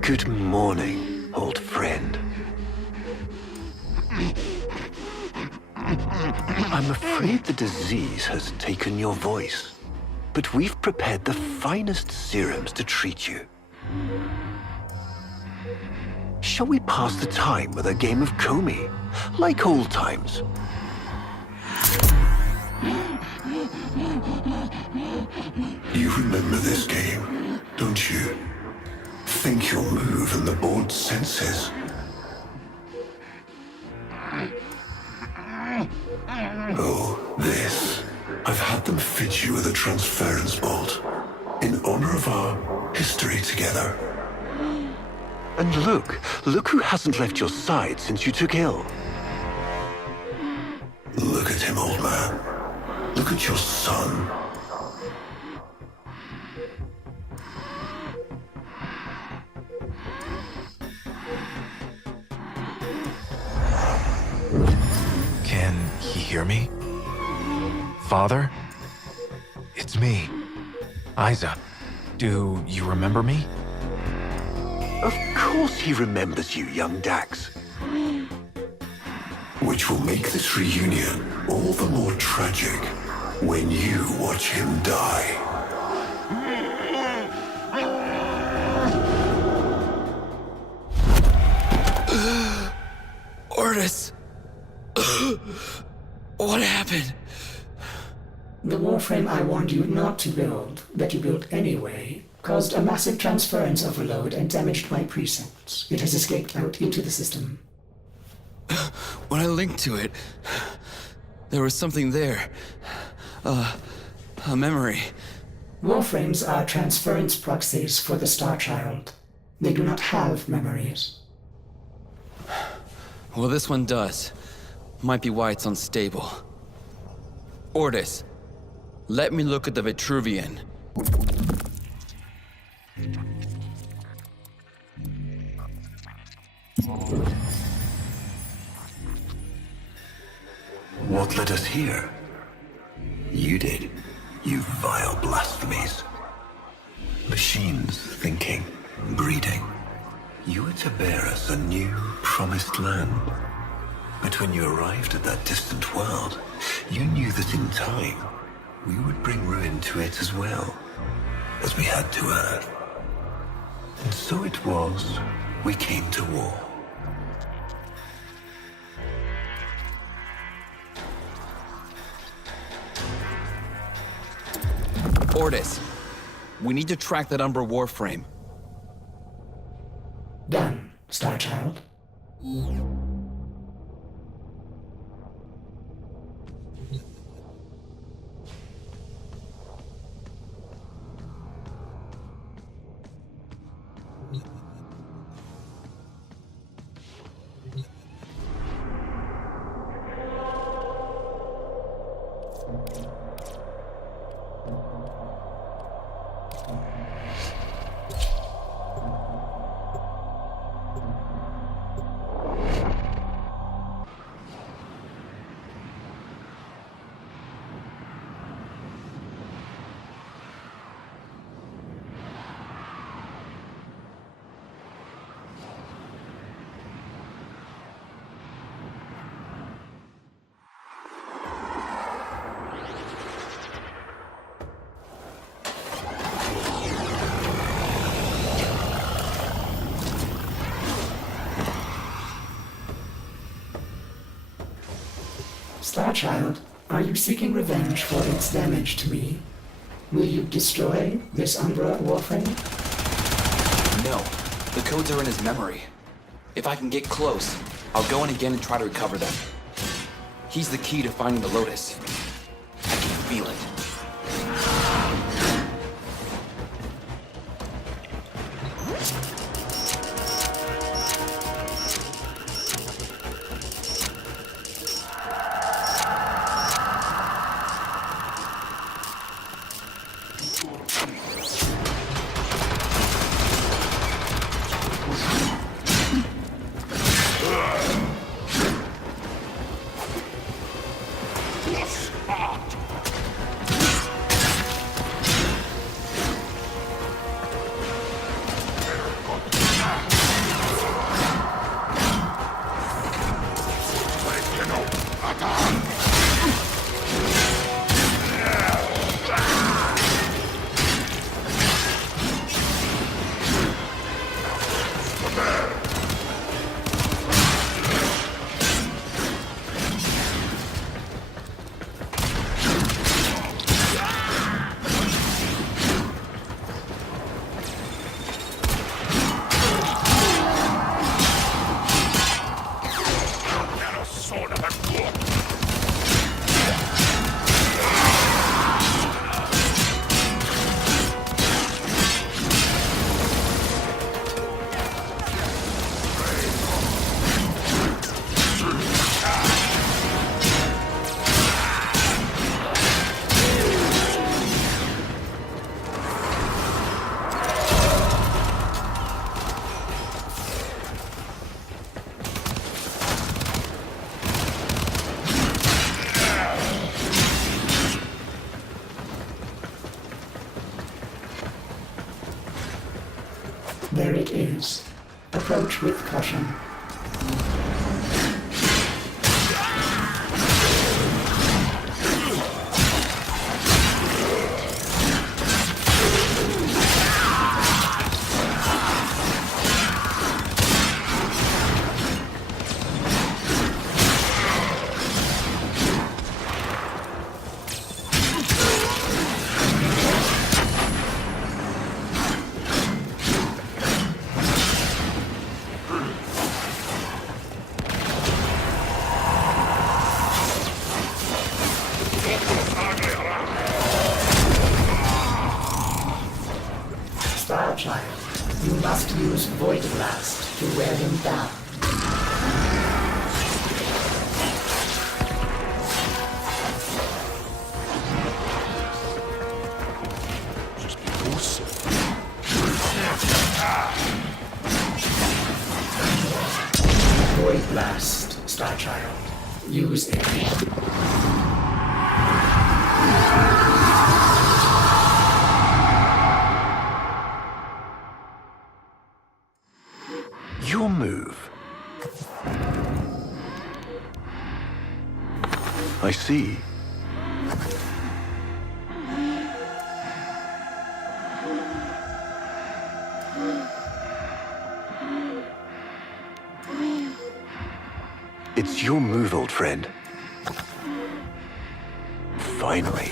Good morning, old friend. I'm afraid the disease has taken your voice, but we've prepared the finest serums to treat you. Shall we pass the time with a game of Comey, like old times? You remember this game, don't you? Think you'll move in the board's senses. Oh, this. I've had them fit you with a transference bolt, in honor of our history together. And look who hasn't left your side since you took ill. Look at him, old man. Look at your son. Can he hear me? Father? It's me, Isa. Do you remember me? Of course he remembers you, young Dax. Which will make this reunion all the more tragic when you watch him die. Ortis! What happened? The Warframe I warned you not to build, that you built anyway, caused a massive transference overload and damaged my precepts. It has escaped out into the system. When I linked to it, there was something there. A memory. Warframes are transference proxies for the Star Child. They do not have memories. Well, this one does. Might be why it's unstable. Ortis, let me look at the Vitruvian. What led us here? You did, you vile blasphemies. Machines thinking, breeding. You were to bear us a new, promised land. But when you arrived at that distant world, you knew that in time, we would bring ruin to it as well, as we had to Earth. And so it was, we came to war. Ortis, we need to track that Umbra Warframe. Done, Star Child. Star Child, are you seeking revenge for its damage to me? Will you destroy this Umbra Warframe? No, the codes are in his memory. If I can get close, I'll go in again and try to recover them. He's the key to finding the Lotus. I can feel it. There it is. Approach with caution. Starchild, you must use Void Blast to wear him down. Void Blast, Starchild. Use it. Your move. I see. It's your move, old friend. Finally.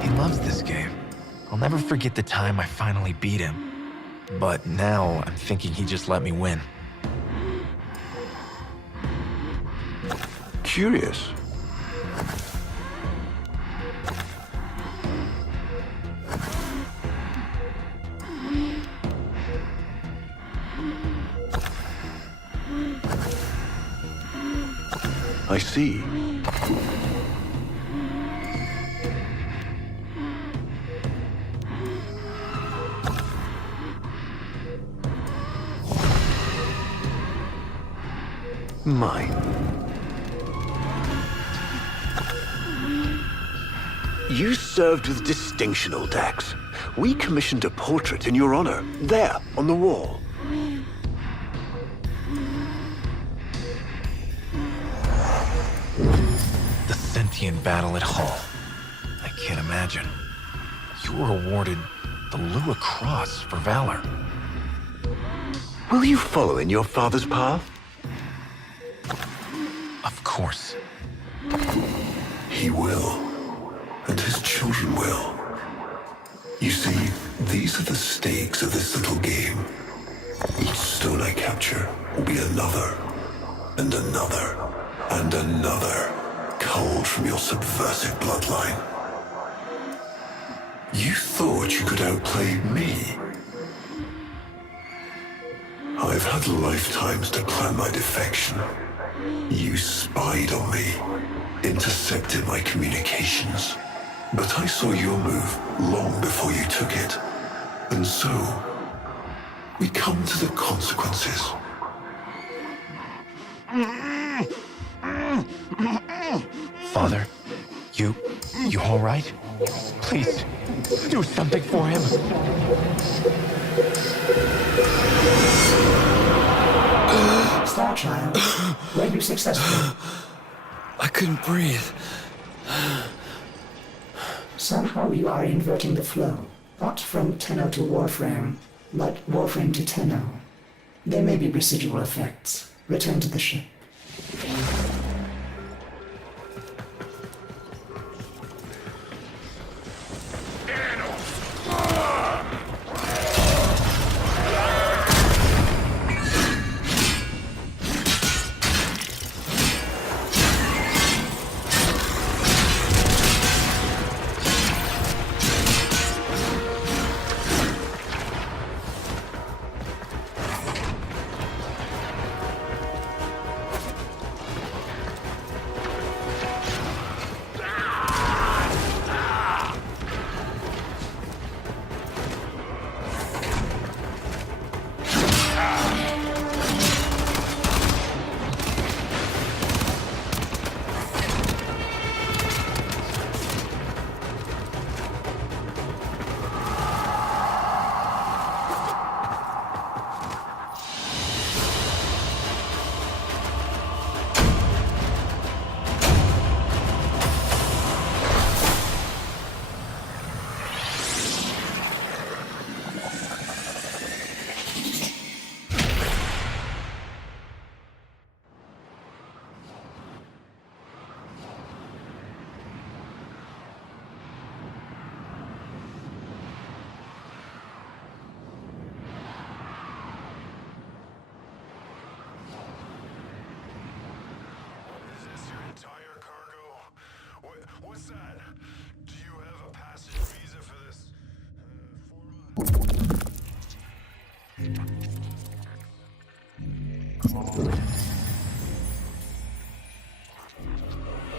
He loves this game. I'll never forget the time I finally beat him. But now I'm thinking he just let me win. Curious. I see. Mine. You served with distinction, old Dax. We commissioned a portrait in your honor, there, on the wall. The sentient battle at Hull. I can't imagine. You were awarded the Lua Cross for valor. Will you follow in your father's path? Of course. He will, and his children will. You see, these are the stakes of this little game. Each stone I capture will be another, and another, and another, culled from your subversive bloodline. You thought you could outplay me? I've had lifetimes to plan my defection. You spied on me, intercepted my communications. But I saw your move long before you took it. And so, we come to the consequences. Father, you all right? Please, do something for him. Starchild, were you successful? I couldn't breathe. Somehow you are inverting the flow. Not from Tenno to Warframe, but Warframe to Tenno. There may be residual effects. Return to the ship.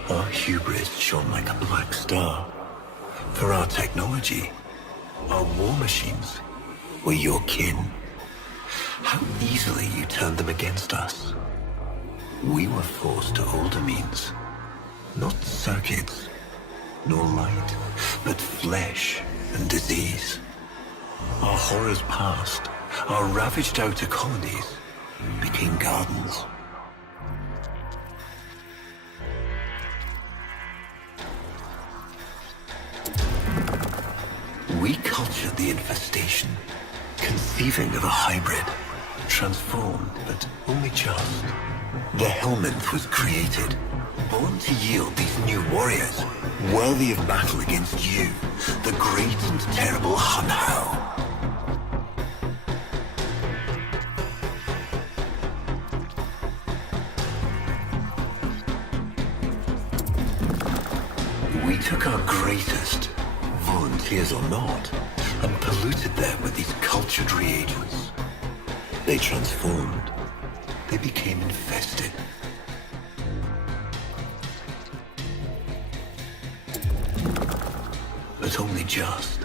Our hubris shone like a black star. For our technology, our war machines were your kin. How easily you turned them against us. We were forced to older means. Not circuits, nor light, but flesh and disease. Our horrors passed. Our ravaged outer colonies became gardens. We cultured the infestation, conceiving of a hybrid, transformed, but only just. The Helminth was created, born to yield these new warriors, worthy of battle against you, the great and terrible Hunhow. We took our greatest, volunteers or not, and polluted them with these cultured reagents. They transformed. They became infested. But only just.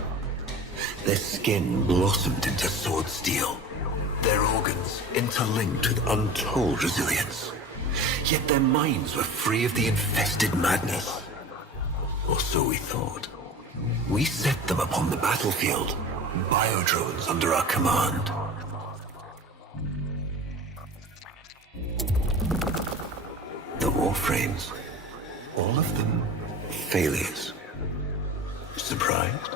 Their skin blossomed into sword steel. Their organs interlinked with untold resilience. Yet their minds were free of the infested madness. Or so we thought. We set them upon the battlefield, biodrones under our command. The Warframes, all of them failures. Surprised?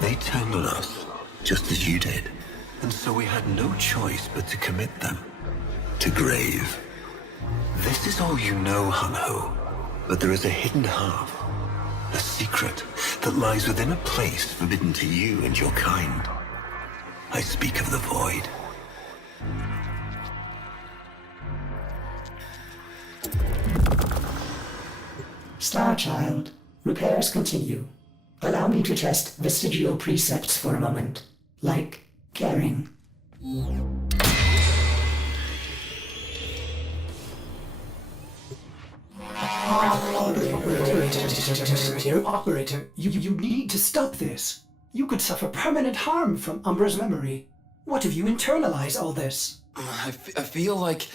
They turned on us, just as you did. And so we had no choice but to commit them to grave. This is all you know, Hunho, but there is a hidden half. A secret that lies within a place forbidden to you and your kind. I speak of the Void. Starchild, repairs continue. Allow me to test vestigial precepts for a moment, like caring. Operator, you need to stop this. You could suffer permanent harm from Umbra's memory. What if you internalize all this? I feel like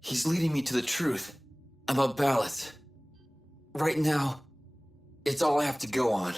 he's leading me to the truth about balance. Right now, it's all I have to go on.